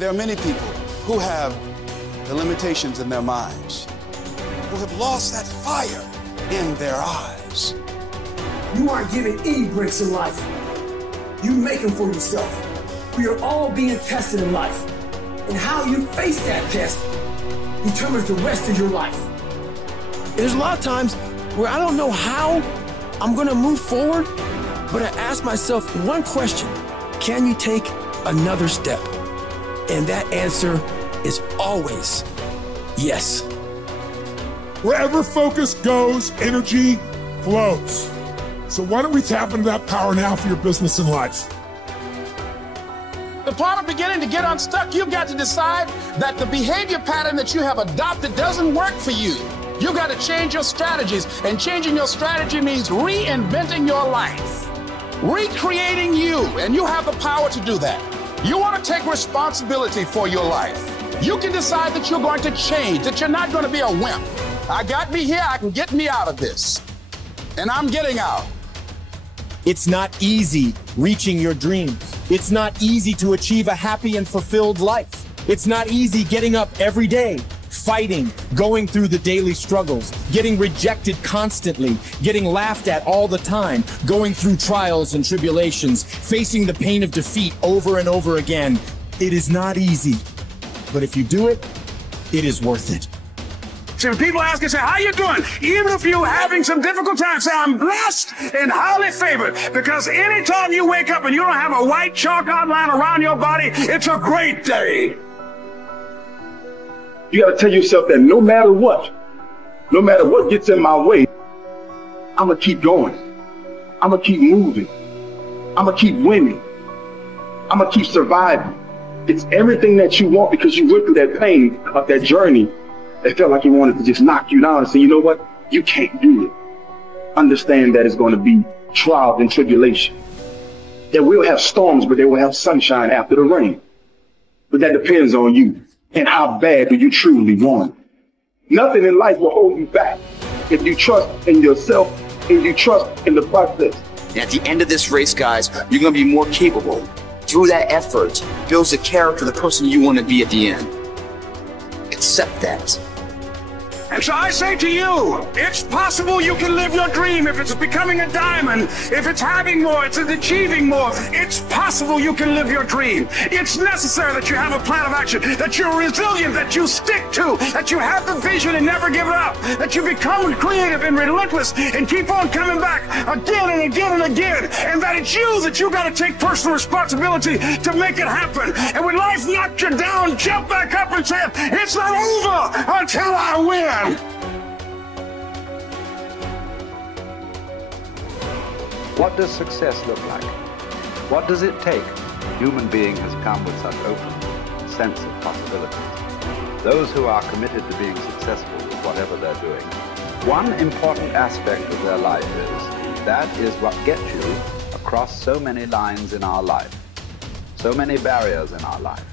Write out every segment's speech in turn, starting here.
There are many people who have the limitations in their minds, who have lost that fire in their eyes. You aren't given any breaks in life. You make them for yourself. We are all being tested in life. And how you face that test determines the rest of your life. There's a lot of times where I don't know how I'm gonna move forward, but I ask myself one question: can you take another step? And that answer is always yes. Wherever focus goes, energy flows. So why don't we tap into that power now for your business and life? The part of beginning to get unstuck, you've got to decide that the behavior pattern that you have adopted doesn't work for you. You've got to change your strategies, and changing your strategy means reinventing your life, recreating you, and you have the power to do that. You want to take responsibility for your life. You can decide that you're going to change, that you're not going to be a wimp. I got me here, I can get me out of this, and I'm getting out. It's not easy reaching your dreams. It's not easy to achieve a happy and fulfilled life. It's not easy getting up every day, fighting, going through the daily struggles, getting rejected constantly, getting laughed at all the time, going through trials and tribulations, facing the pain of defeat over and over again. It is not easy, but if you do it, it is worth it. See, when people ask you, say, how you doing? Even if you're having some difficult times, say, I'm blessed and highly favored. Because anytime you wake up and you don't have a white chalk outline around your body, it's a great day. You got to tell yourself that no matter what gets in my way, I'm going to keep going. I'm going to keep moving. I'm going to keep winning. I'm going to keep surviving. It's everything that you want, because you went through that pain of that journey. It felt like he wanted to just knock you down and say, you know what? You can't do it. Understand that it's going to be trials and tribulation. That we'll have storms, but they will have sunshine after the rain. But that depends on you and how bad do you truly want it. Nothing in life will hold you back if you trust in yourself and you trust in the process. And at the end of this race, guys, you're going to be more capable. Through that effort, builds the character of the person you want to be at the end. Accept that. And so I say to you, it's possible you can live your dream. If it's becoming a diamond, if it's having more, it's achieving more, it's possible you can live your dream. It's necessary that you have a plan of action, that you're resilient, that you stick to, that you have the vision and never give it up, that you become creative and relentless and keep on coming back again and again and again, and that it's you that you got to take personal responsibility to make it happen. And when life knocks you down, jump back up and say, it's not over until I win. What does success look like? What does it take? Human being has come with such open sense of possibilities. Those who are committed to being successful with whatever they're doing, one important aspect of their life is, that is what gets you across so many lines in our life, so many barriers in our life.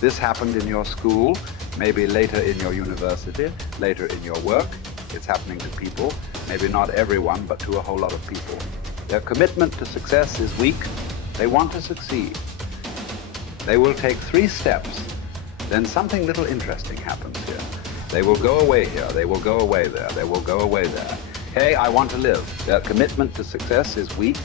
This happened in your school, maybe later in your university, later in your work. It's happening to people, maybe not everyone, but to a whole lot of people. Their commitment to success is weak. They want to succeed. They will take 3 steps, then something little interesting happens here. They will go away here, they will go away there, they will go away there. Hey, I want to live. Their commitment to success is weak.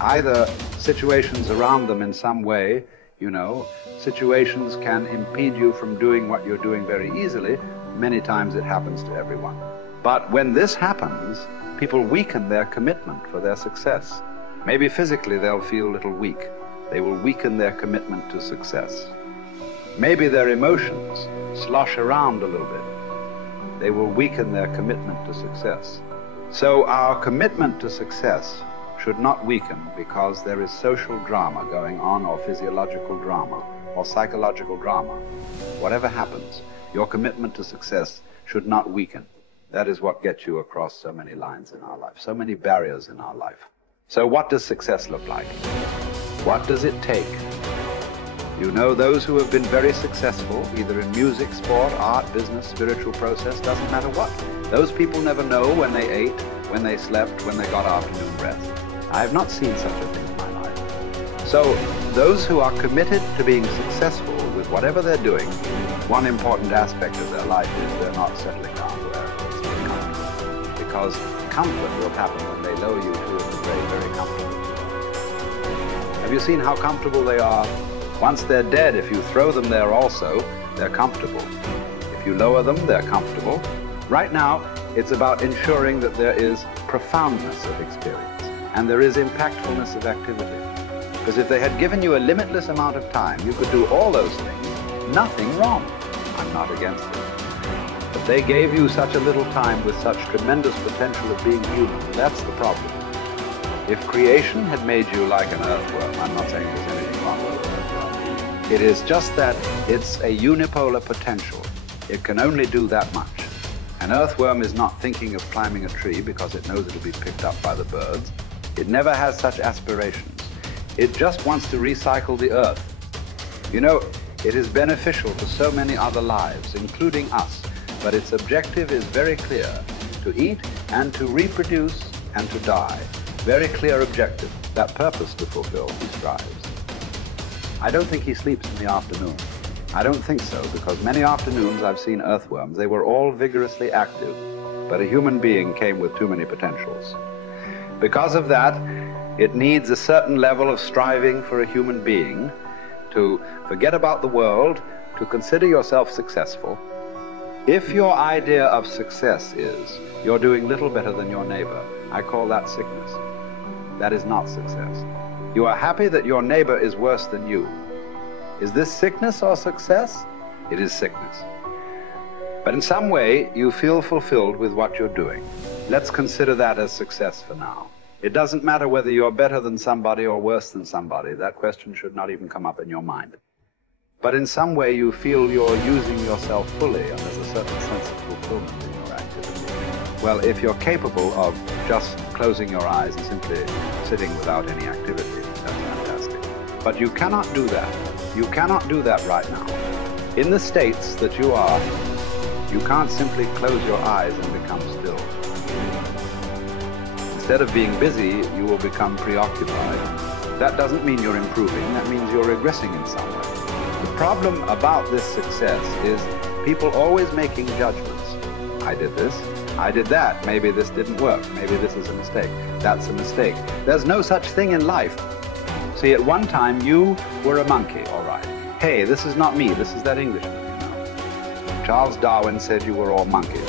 Either situations around them in some way, you know, situations can impede you from doing what you're doing very easily. Many times it happens to everyone. But when this happens, people weaken their commitment for their success. Maybe physically they'll feel a little weak. They will weaken their commitment to success. Maybe their emotions slosh around a little bit. They will weaken their commitment to success. So our commitment to success should not weaken because there is social drama going on, or physiological drama, or psychological drama. Whatever happens, your commitment to success should not weaken. That is what gets you across so many lines in our life, so many barriers in our life. So what does success look like? What does it take? You know, those who have been very successful, either in music, sport, art, business, spiritual process, doesn't matter what. Those people never know when they ate, when they slept, when they got afternoon rest. I have not seen such a thing in my life. So those who are committed to being successful with that whatever they're doing, one important aspect of their life is they're not settling down where it's very comfortable. Because comfort will happen when they lower you to a very, very comfortable. Have you seen how comfortable they are? Once they're dead, if you throw them there also, they're comfortable. If you lower them, they're comfortable. Right now, it's about ensuring that there is profoundness of experience and there is impactfulness of activity. Because if they had given you a limitless amount of time, you could do all those things, nothing wrong. I'm not against it. But they gave you such a little time with such tremendous potential of being human. That's the problem. If creation had made you like an earthworm, I'm not saying there's anything wrong with an earthworm. It is just that it's a unipolar potential. It can only do that much. An earthworm is not thinking of climbing a tree because it knows it'll be picked up by the birds. It never has such aspirations. It just wants to recycle the earth. You know, it is beneficial to so many other lives, including us, but its objective is very clear: to eat and to reproduce and to die. Very clear objective. That purpose to fulfill, he strives. I don't think he sleeps in the afternoon. I don't think so, because many afternoons I've seen earthworms. They were all vigorously active, but a human being came with too many potentials. Because of that, it needs a certain level of striving for a human being to forget about the world, to consider yourself successful. If your idea of success is you're doing little better than your neighbor, I call that sickness. That is not success. You are happy that your neighbor is worse than you. Is this sickness or success? It is sickness. But in some way, you feel fulfilled with what you're doing. Let's consider that as success for now. It doesn't matter whether you're better than somebody or worse than somebody. That question should not even come up in your mind. But in some way, you feel you're using yourself fully, and there's a certain sense of fulfillment in your activity. Well, if you're capable of just closing your eyes and simply sitting without any activity, that's fantastic. But you cannot do that. You cannot do that right now. In the states that you are, you can't simply close your eyes and become still. Instead of being busy, you will become preoccupied. That doesn't mean you're improving, that means you're regressing in some way. The problem about this success is people always making judgments. I did this, I did that, maybe this didn't work, maybe this is a mistake, that's a mistake. There's no such thing in life. See, at one time you were a monkey, all right. Hey, this is not me, this is that Englishman, you know. Charles Darwin said you were all monkeys.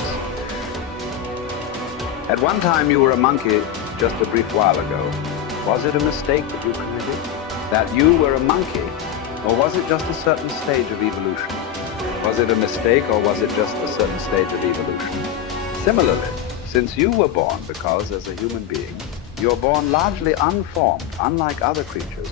At one time you were a monkey just a brief while ago. Was it a mistake that you committed? That you were a monkey? Or was it just a certain stage of evolution? Was it a mistake or was it just a certain stage of evolution? Similarly, since you were born, because as a human being, you're born largely unformed, unlike other creatures.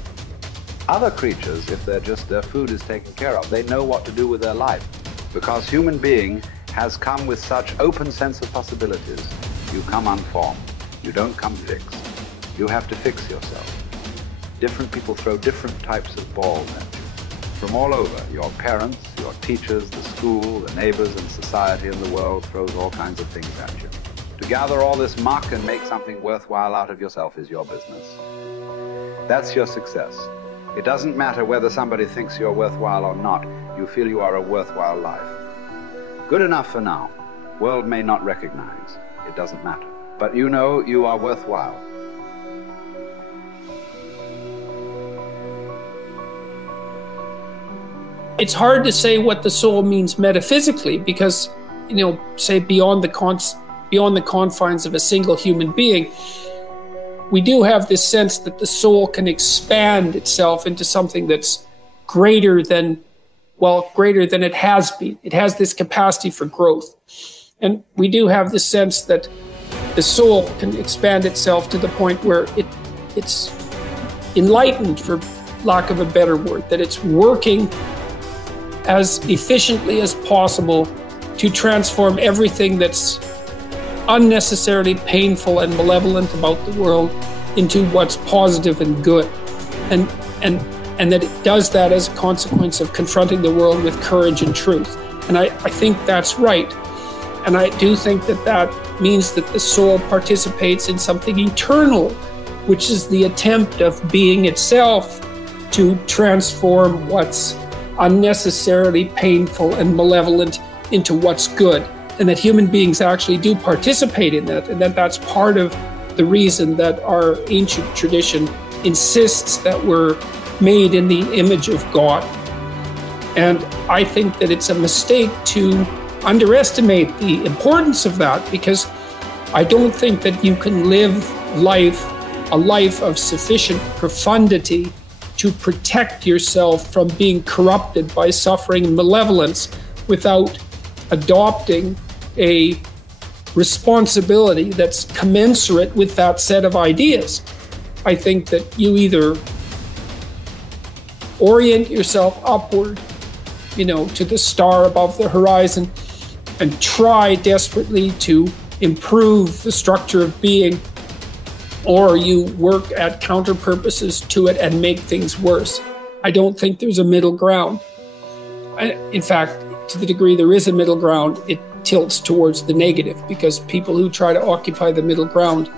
Other creatures, if their food is taken care of, they know what to do with their life. Because human being has come with such open sense of possibilities. You come unformed. You don't come fixed. You have to fix yourself. Different people throw different types of balls at you. From all over, your parents, your teachers, the school, the neighbors, and society in the world throws all kinds of things at you. To gather all this muck and make something worthwhile out of yourself is your business. That's your success. It doesn't matter whether somebody thinks you're worthwhile or not. You feel you are a worthwhile life. Good enough for now. World may not recognize. It doesn't matter. But you know you are worthwhile. It's hard to say what the soul means metaphysically because, say beyond the confines of a single human being, we do have this sense that the soul can expand itself into something that's greater than it has been. It has this capacity for growth. And we do have the sense that the soul can expand itself to the point where it's enlightened, for lack of a better word, that it's working as efficiently as possible to transform everything that's unnecessarily painful and malevolent about the world into what's positive and good. And that it does that as a consequence of confronting the world with courage and truth. And I think that's right. And I do think that means that the soul participates in something eternal, which is the attempt of being itself to transform what's unnecessarily painful and malevolent into what's good, and that human beings actually do participate in that, and that that's part of the reason that our ancient tradition insists that we're made in the image of God. And I think that it's a mistake to underestimate the importance of that, because I don't think that you can live a life of sufficient profundity to protect yourself from being corrupted by suffering and malevolence without adopting a responsibility that's commensurate with that set of ideas. I think that you either orient yourself upward, to the star above the horizon, and try desperately to improve the structure of being, or you work at counter purposes to it and make things worse. I don't think there's a middle ground. In fact, to the degree there is a middle ground, it tilts towards the negative, because people who try to occupy the middle ground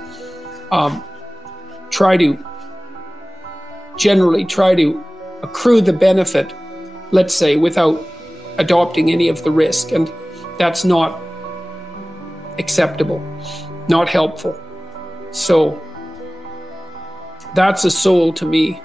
generally try to accrue the benefit, let's say, without adopting any of the risk. And that's not acceptable, not helpful. So that's a soul to me.